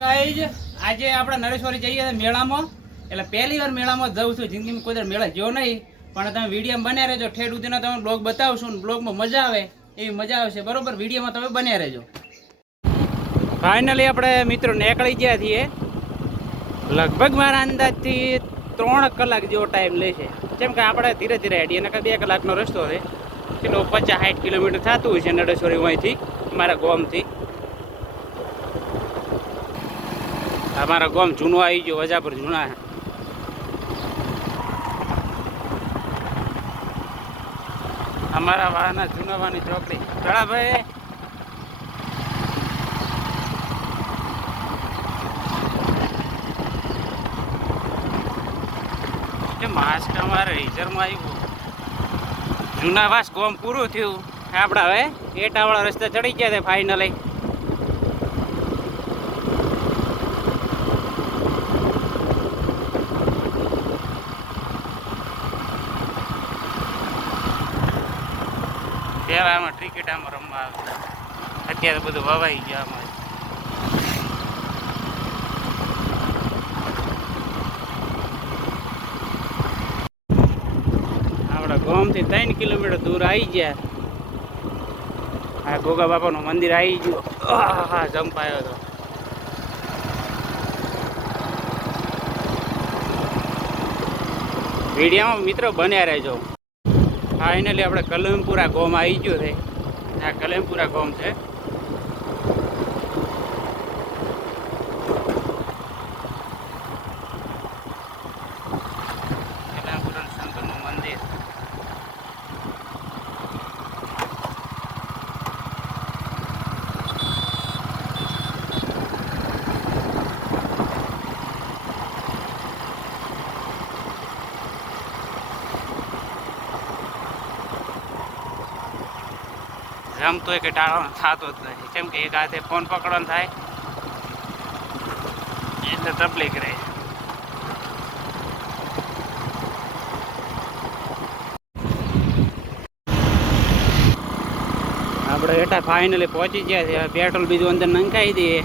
Guys આજે આપણે નરેશ્વરી જઈએ મેળામાં એટલે પહેલી વાર મેળામાં જઉં છું જિંદગીમાં કોઈ મેળા જો નહીં પણ તમે વિડીયો બન્યા રહેજો ઠેઠ સુધીના તમે બ્લોગ બતાવશું ને બ્લોગમાં મજા આવે એવી મજા આવશે બરોબર વિડીયોમાં તમે બન્યા રહેજો ફાઇનલી આપણે મિત્રો નીકળી ગયા છીએ લગભગ મારા અંદાજથી 3 કલાક જેવો ટાઈમ લેશે કેમ કે આપણે ધીરે ધીરે હેડીએ અને 2 કલાકનો રસ્તો છે કેટલો 50-60 કિલોમીટર થતું હોય છે નરેશ્વરી અહીંથી મારા ગામથી हमारा गांव जूनो आई जो वजापुर जूना है हमारा वाहना जूना वानी चौकड़ी चढ़ा भाई मास्क हमारे रिजर्व में આવ્યું જૂના વાસ ગામ પૂરું થયું આપણે હવે એટાવાળા રસ્તે ચડી ગયા છે ફાઇનલી ત્યારે આમાં ક્રિકેટ આમાં રમવા આવે અત્યારે બધું વવાઈ ગયા આમાં આપણા ગામથી 3 કિલોમીટર દૂર આવી ગયા આ ગોગા બાપાનું મંદિર આવી ગયું હા જમ્પ આવ્યો હતો વિડીયોમાં મિત્રો બન્યા રહેજો ફાઇનલી આપણે કલમપુરા ગામ આવી ગયો છે આ કલમપુરા ગામ છે કલમપુરા શંકરનું મંદિર રમતો કે ટાળવાનો થતો જ નથી કેમ કે એક હાથે ફોન પકડવાનો થાય એટલે તકલીફ રહે આપણે એટા ફાઇનલી પહોંચી ગયા છે પેટ્રોલ બીજું અંદર નંખાઈ દઈએ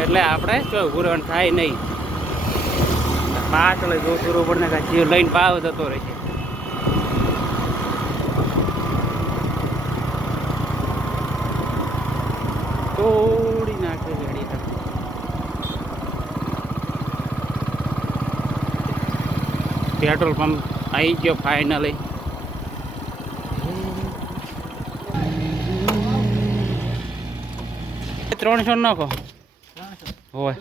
એટલે આપણે જો ઘૂરવાનું થાય નહીં પાછળ જોશું પડને કાંઈ જીવ લઈને પાવ જતો રહેશે તોડી નાખે ગાડી પેટ્રોલ પંપ આવી ગયો ફાઇનલી 300 નાખો હોય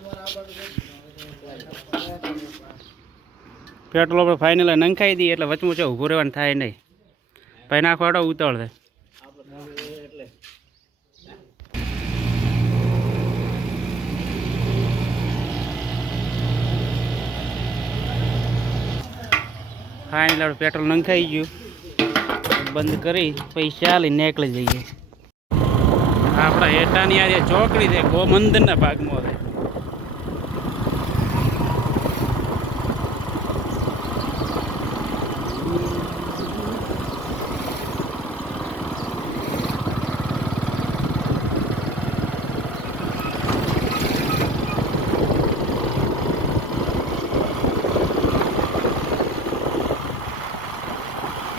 પેટ્રોલ આપણે ફાઇનલી નંખાઈ દઈએ એટલે વચમાં છે ઊભું રહેવાનું થાય નહીં પછી નાખો અડો ઉતાવળ થાય ફાઇનલ આપણે પેટ્રોલ નંખાઈ ગયું બંધ કરી પૈસા લઈને નીકળી જઈએ આપણા એટાની આ ચોકડી છે ગોમંદરના ભાગમાં છે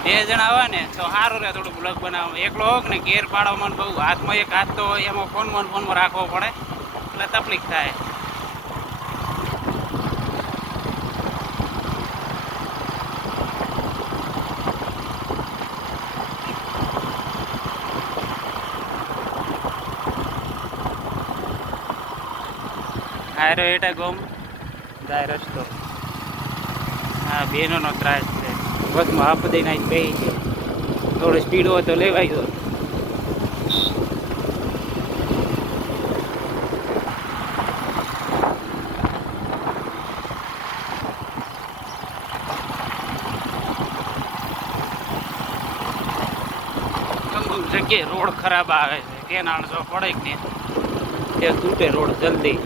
બે જણા આવે ને તો સારું રહે થોડું બ્લોગ બનાવો એકલો હોક ને ઘેર પાડવામાં બહુ હાથમાં એક હાથ તો એમાં ફોનમાં રાખવો પડે એટલે તકલીફ થાય હારો એટા ગમ જાય રસ્તો હા બેનોનો ત્રાસ છે બસમાં આપ દઈને બે છે થોડું સ્પીડ હોય તો લેવાય દો જગ્યાએ રોડ ખરાબ આવે છે કેનાળ જો પડે કે તે તૂટે રોડ જલ્દી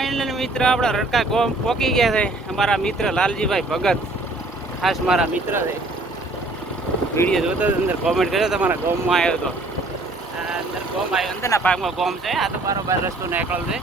ફાઇનલ મિત્ર આપણા રડકા ગોમ પોકી ગયા છે. અમારા મિત્ર લાલજીભાઈ ભગત ખાસ મારા મિત્ર છે. વિડીયો જોતો અંદર કોમેન્ટ કર્યો તમારા ગોમમાં આવ્યો હતો. અંદર ગોમ આવ્યો અંદરના ભાગમાં ગોમ છે. આ તો બરોબર રસ્તો નીકળો છે.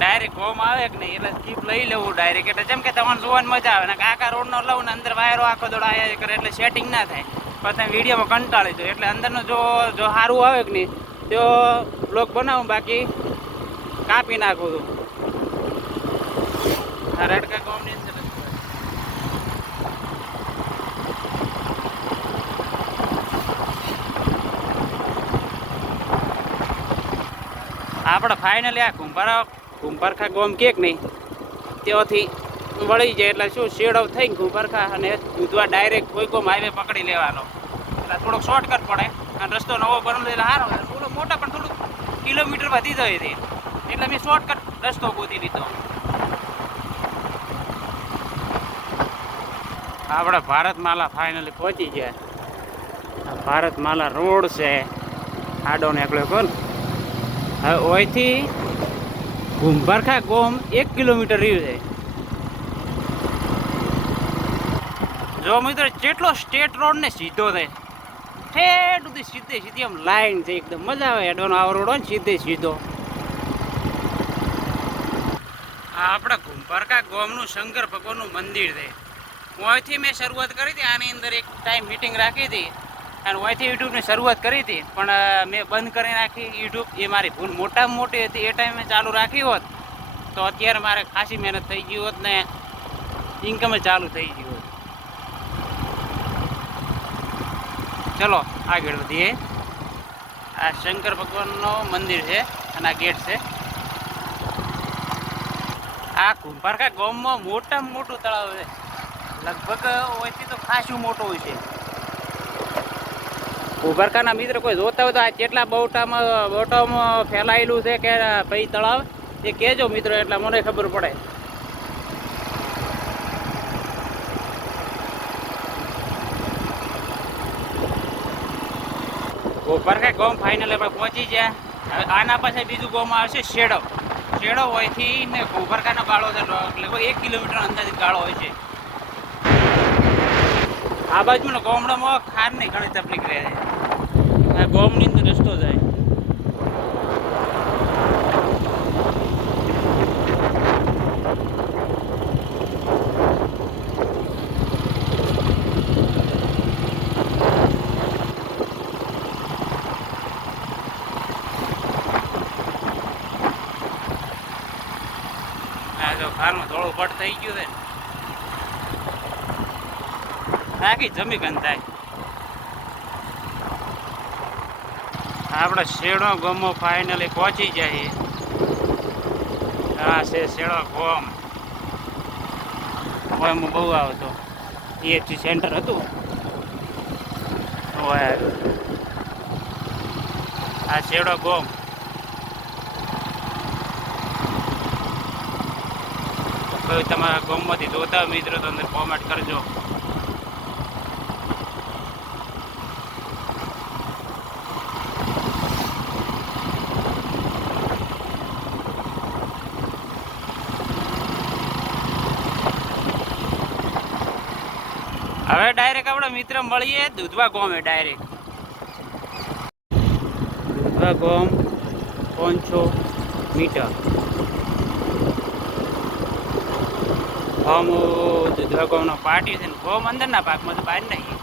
ડાયરેક્ટ ગોમ આવે કે નહીં એટલે જીપ લઈ લેવું ડાયરેક્ટ. એટલે જેમ કે તમારે જોવાની મજા આવે ને આખા રોડનો લઉં ને અંદર વાયરો આખો દોડ આવ્યા કરે એટલે સેટિંગ ના થાય. પણ તમે વિડીયોમાં કંટાળી દો એટલે અંદરનો જો સારું આવે કે નહીં તો બ્લોગ બનાવું, બાકી કાપી નાખું છું. આ રડકા ગોમની અંદર આપણે ફાઇનલી આ કુંભારખા ગોમ કેક નહીં ત્યાંથી વળી જાય એટલે શું શેડવ થઈ કુંભારખા અને દૂધવા ડાયરેક્ટ કોઈ કોમ હાઈવે પકડી લેવાનો. એટલે થોડોક શોર્ટકટ પડે અને રસ્તો નવો બનલો એટલે સારો થોડો મોટા પણ થોડુંક કિલોમીટર વધી જાય છે એટલે મેં શોર્ટકટ રસ્તો ગોતી લીધો. આપણે ભારતમાલા ફાઇનલી પહોંચી ગયા. ભારતમાલા રોડ છે આડો નીકળ્યો કોણ. હવે ઓયથી કુંભારખા ગોમ 1 કિલોમીટર રહ્યું છે. જો મિત્રો જેટલો સ્ટેટ રોડ ને સીધો છે ઠેઠ સુધી સીધી આમ લાઈન છે એકદમ મજા આવે એડવાનો આવો રોડ હોય ને સીધે સીધો. આ આપણા કુંભારખા ગોમનું શંકર ભગવાનનું મંદિર છે. ઓયથી મેં શરૂઆત કરી હતી. આની અંદર એક ટાઈમ મીટિંગ રાખી હતી અને ઓયથી યુટ્યુબની શરૂઆત કરી હતી પણ મેં બંધ કરી નાખી યુટ્યુબ. એ મારી ભૂલ મોટામાં મોટી હતી. એ ટાઈમે ચાલુ રાખી હોત તો અત્યારે મારે ખાસી મહેનત થઈ ગઈ હોત ને ઇન્કમે ચાલુ થઈ ગઈ હોત. ચલો આગળ વધીએ. આ શંકર ભગવાનનો મંદિર છે અને આ ગેટ છે. આ કુંભારખા ગામમાં મોટામાં મોટું તળાવ છે. લગભગ ઓયથી તો ખાસું મોટું હોય છે. કુંભારખાના મિત્ર કોઈ જોતા હોય તો આ કેટલા બોટામાં ફેલાયેલું છે કે ભાઈ તળાવ એ કહેજો મિત્રો એટલે મને ખબર પડે. કુંભારખા ગામ ફાઇનલ આપણે પહોંચી ગયા. હવે આના પાસે બીજું ગામ આવશે શેડો. શેડો હોયથી ને કુંભારખાનો ગાળો છે લગભગ 1 કિલોમીટર અંદાજિત ગાળો હોય છે. આ બાજુનો ગામડામાં ખારની ઘણી તકલીફ રહે છે. આ ગામની અંદર રસ્તો જાય. આ જો ખારમાં થોડું પટ થઈ ગયું છે આખી જમી ગંધાય. આપણે શેડો ગામમાં ફાઇનલી પહોંચી જઈએ. હા છે શેડો ગામ. હું બહુ આવતો EFC સેન્ટર હતું. આ શેડો ગામ. તમારા ગામમાંથી જોતા મિત્રો તો અંદર કોમેન્ટ કરજો. હવે ડાયરેક્ટ આપણે મિત્ર મળીએ દૂધવા ગામે. ડાયરેક્ટ દૂધવા ગામ 500 મીટર. ગામ દૂધવા ગામનો પાર્ટી છે ને ગામ અંદરના ભાગમાં તો બહાર નહીં.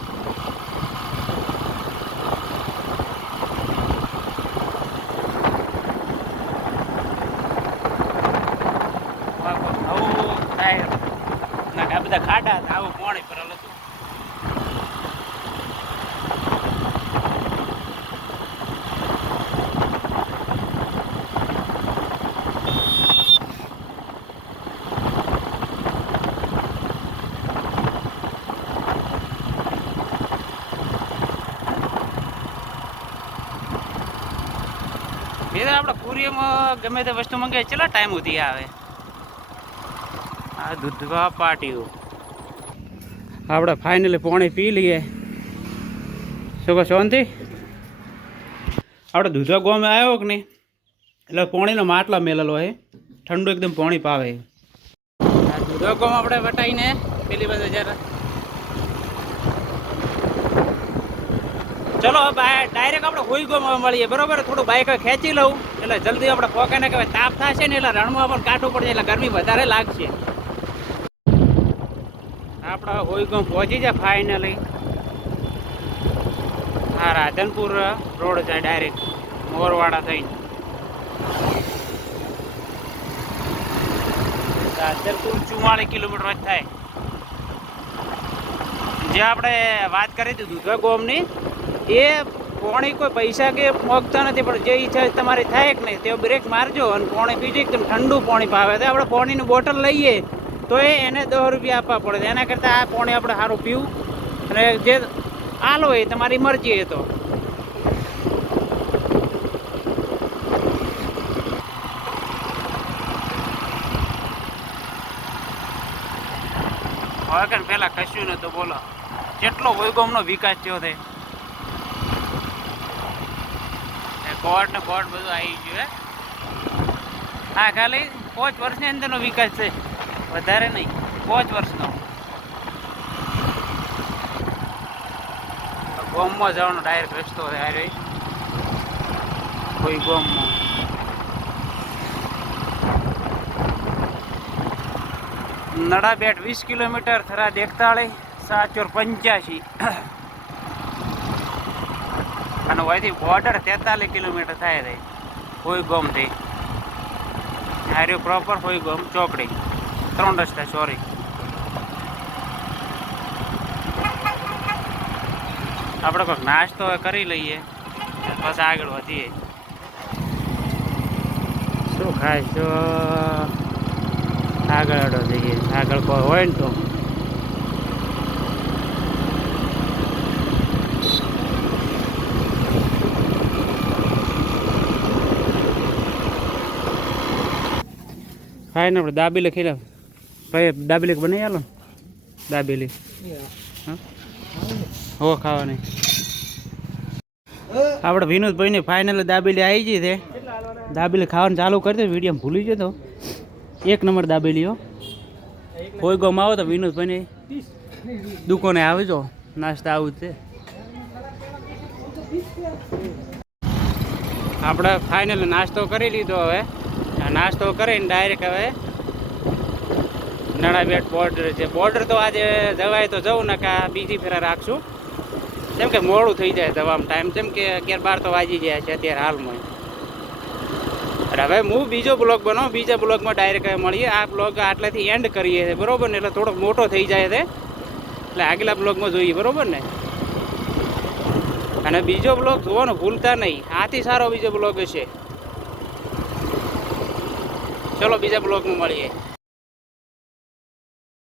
આવું થાય આ બધા ખાડા આવું પાણી ભરેલું હતું. કુરિયરમાં ગમે તે વસ્તુ મંગાવે કેટલા ટાઈમ સુધી આવે? આ દૂધવા પાટીઓ આપણે ફાઇનલી પાણી પી લઈએ. શું કહો શાંતિ? આપણે દૂધવા ગામે આવ્યો કે નહીં એટલે પાણીનો માટલા મેલેલો હોય, ઠંડુ એકદમ પાણી પાવે. દૂધવા ગામ આપણે વટાઈને પેલી બાજુ જરા ચલો ડાયરેક્ટ આપણે હોઈ ગોમાં મળીએ, બરોબર? થોડું બાઇક ખેંચી લઉં એટલે જલ્દી આપણે પોકાને કહેવાય તાપ થશે ને એટલે રણમાં પણ કાઢવું પડશે એટલે ગરમી વધારે લાગશે. આપણે હોઈ ગોમ પહોંચી જાય ફાઇનલી. હા, રાધનપુર રોડ જાય ડાયરેક્ટ મોરવાડા થઈને. રાધનપુર 44 કિલોમીટર જ થાય. જે આપણે વાત કરી હતી દૂધવા ગોમની, એ પાણી કોઈ પૈસા કે મોગતા નથી, પણ જે ઈચ્છા તમારી થાય કે નહીં તે બ્રેક મારજો અને પાણી પીજો. એકદમ ઠંડુ પાણી પાવે તો આપણે પાણીની બોટલ લઈએ તો એને 10 રૂપિયા આપવા પડે. એના કરતાં આ પાણી આપણે સારું પીવું અને જે આલો એ તમારી મરજી. એ તો હવે કે પેલા કશું નતું. બોલો કેટલો વૈગોમનો વિકાસ થયો છે. કોર્ટ ને બોર્ડ બધું આવી ગયું. હા, ખાલી 5 વર્ષની અંદરનો વિકાસ છે, વધારે નહીં. 5 વર્ષનો. ગોમમાં જવાનો ડાયરેક્ટ રસ્તો છે. અરે કોઈ ગોમમાં નડાબેટ 20 કિલોમીટર, થરાદ 41, સાચોર 85 અને અહીંથી બોર્ડર 43 કિલોમીટર થાય છે કોઈ ગોમથી. હાર્યો પ્રોપર કોઈ ગોમ ચોકડી. 3 રસ્તા, સોરી. આપણે કોઈક નાસ્તો કરી લઈએ બસ આગળ વધીએ. શું ખાઈશું? આગળ અડો જઈએ. આગળ કોઈ હોય ને તો ખાય ને. આપણે દાબેલી ખાઈ લે ભાઈ. દાબેલી બનાવી આલો. દાબેલી હા હો ખાવાની. આપણે વિનોદભાઈને ફાઇનલ દાબેલી આવી ગઈ છે. દાબેલી ખાવાનું ચાલુ કરી દે. વિડીયો ભૂલી ગયો તો. 1 નંબર દાબેલીઓ. કોઈ ગમ આવો તો વિનોદભાઈને દુકાને આવજો. નાસ્તા આવું જ છે. આપણે ફાઇનલ નાસ્તો કરી લીધો. હવે નાસ્તો કરીને ડાયરેક્ટ હવે નડાબેટ બોર્ડર છે. બોર્ડર તો આજે જવાય તો જવું ને કાં બીજી ફેરા રાખશું, જેમ કે મોડું થઈ જાય જવામાં ટાઈમ. જેમ કે 11-12 તો વાગી ગયા છે અત્યારે હાલમાં. હવે હું બીજો બ્લોગ બનાવું. બીજા બ્લોગમાં ડાયરેક્ટ મળીએ. આ બ્લોગ આટલેથી એન્ડ કરીએ છીએ, બરોબર ને? એટલે થોડોક મોટો થઈ જાય છે એટલે આગલા બ્લોગમાં જોઈએ, બરોબર ને? અને બીજો બ્લોગ જોવાનું ભૂલતા નહીં. આથી સારો બીજો બ્લોગ હશે. ચલો બીજા બ્લોગમાં મળીએ.